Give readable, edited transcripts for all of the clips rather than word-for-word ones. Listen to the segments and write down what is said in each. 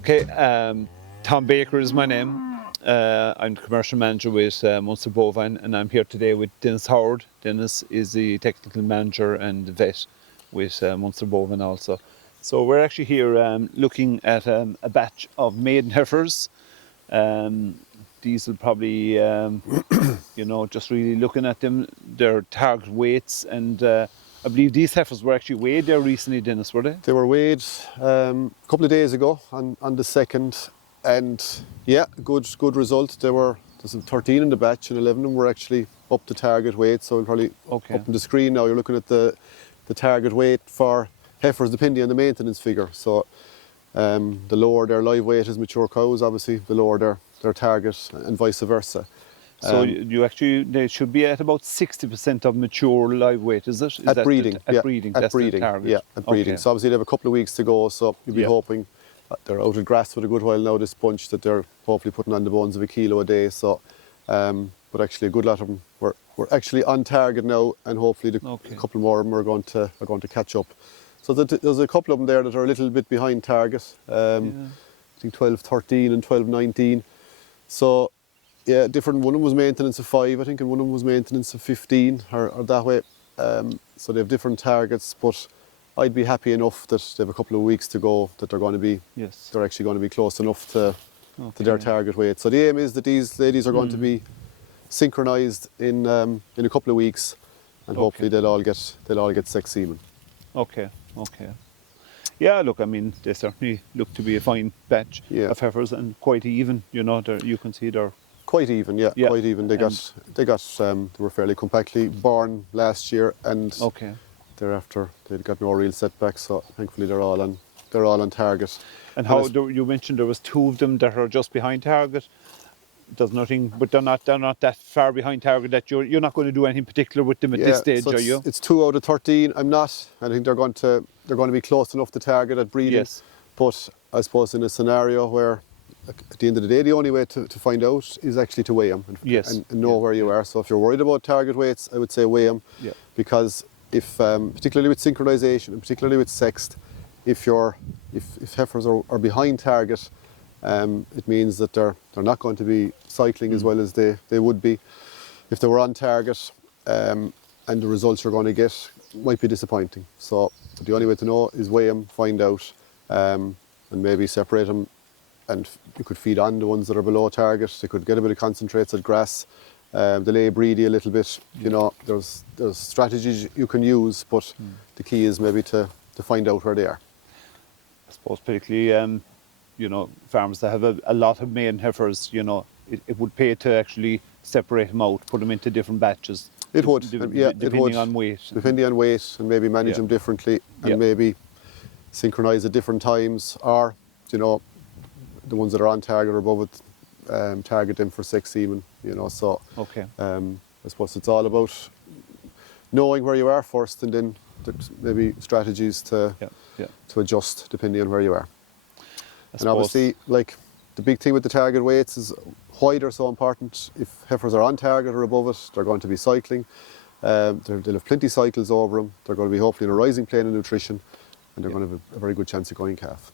Okay, Tom Baker is my name. I'm the commercial manager with Munster Bovine, and I'm here today with Dennis Howard. Dennis is the technical manager and vet with Munster Bovine also. So we're actually here looking at a batch of maiden heifers. These will probably, just really looking at them, their target weights, and I believe these heifers were actually weighed there recently, Dennis, were they? They were weighed a couple of days ago on the 2nd, and yeah, good result. There's 13 in the batch, and 11 of them were actually up to target weight. So we'll probably up on the screen now. You're looking at the target weight for heifers depending on the maintenance figure. So the lower their live weight is mature cows, obviously, the lower their target, and vice versa. So they should be at about 60% of mature live weight, is it? At breeding. At breeding, that's the target. Yeah, at breeding. So obviously they have a couple of weeks to go, so you'll be hoping they're out of grass for a good while now, this bunch, that they're hopefully putting on the bones of 1 kilo a day. So, but actually a good lot of them we're actually on target now, and hopefully a couple more of them are going to catch up. So there's a couple of them there that are a little bit behind target. I think 12-13 and 12-19. So yeah, different. One of them was maintenance of 5, I think, and one of them was maintenance of 15, or that way. So they have different targets, but I'd be happy enough that they have a couple of weeks to go, that they're going to be, they're actually going to be close enough to their target weight. So the aim is that these ladies are going to be synchronised in a couple of weeks, and hopefully they'll all get sex semen. Okay. Yeah, look, I mean, they certainly look to be a fine batch of heifers, and quite even. You can see they're quite even. Quite even. They were fairly compactly born last year, and thereafter they got no real setbacks. So thankfully they're all on target. And you mentioned there was 2 of them that are just behind target. Does nothing, but they're not that far behind target that you're not going to do anything particular with them at this stage, so are you? It's 2 out of 13. I'm not. I think they're going to be close enough to target at breeding. Yes. But I suppose in a scenario where, at the end of the day, the only way to find out is actually to weigh them and know where you are. So if you're worried about target weights, I would say weigh them, because if particularly with synchronisation and particularly with sexed, if heifers are behind target, it means that they're not going to be cycling as well as they would be if they were on target, and the results you're going to get might be disappointing. So the only way to know is weigh them, find out, and maybe separate them, and you could feed on the ones that are below target. They could get a bit of concentrated grass, delay breedy a little bit. There's strategies you can use, but the key is maybe to find out where they are. I suppose particularly farmers that have a lot of maiden heifers, it would pay to actually separate them out, put them into different batches. It would, depending on weight. Depending on weight, and maybe manage them differently, and maybe synchronise at different times, or, the ones that are on target or above it, target them for sex semen, so. I suppose it's all about knowing where you are first, and then maybe strategies to adjust depending on where you are. And obviously, like, the big thing with the target weights is why they're so important. If heifers are on target or above it, they're going to be cycling. They'll have plenty of cycles over them. They're going to be hopefully in a rising plane of nutrition, and they're going to have a very good chance of going calf.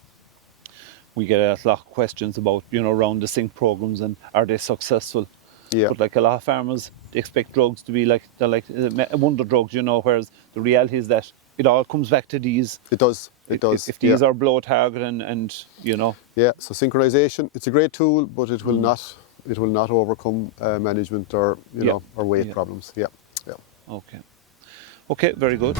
We get a lot of questions about, around the sync programs, and are they successful? Yeah. But like a lot of farmers, they expect drugs to be they're like wonder drugs, whereas the reality is that it all comes back to these. It does. It does. If these are below target and. Yeah. So synchronisation, it's a great tool, but it will not overcome management or or weight problems. Yeah. Okay. Very good.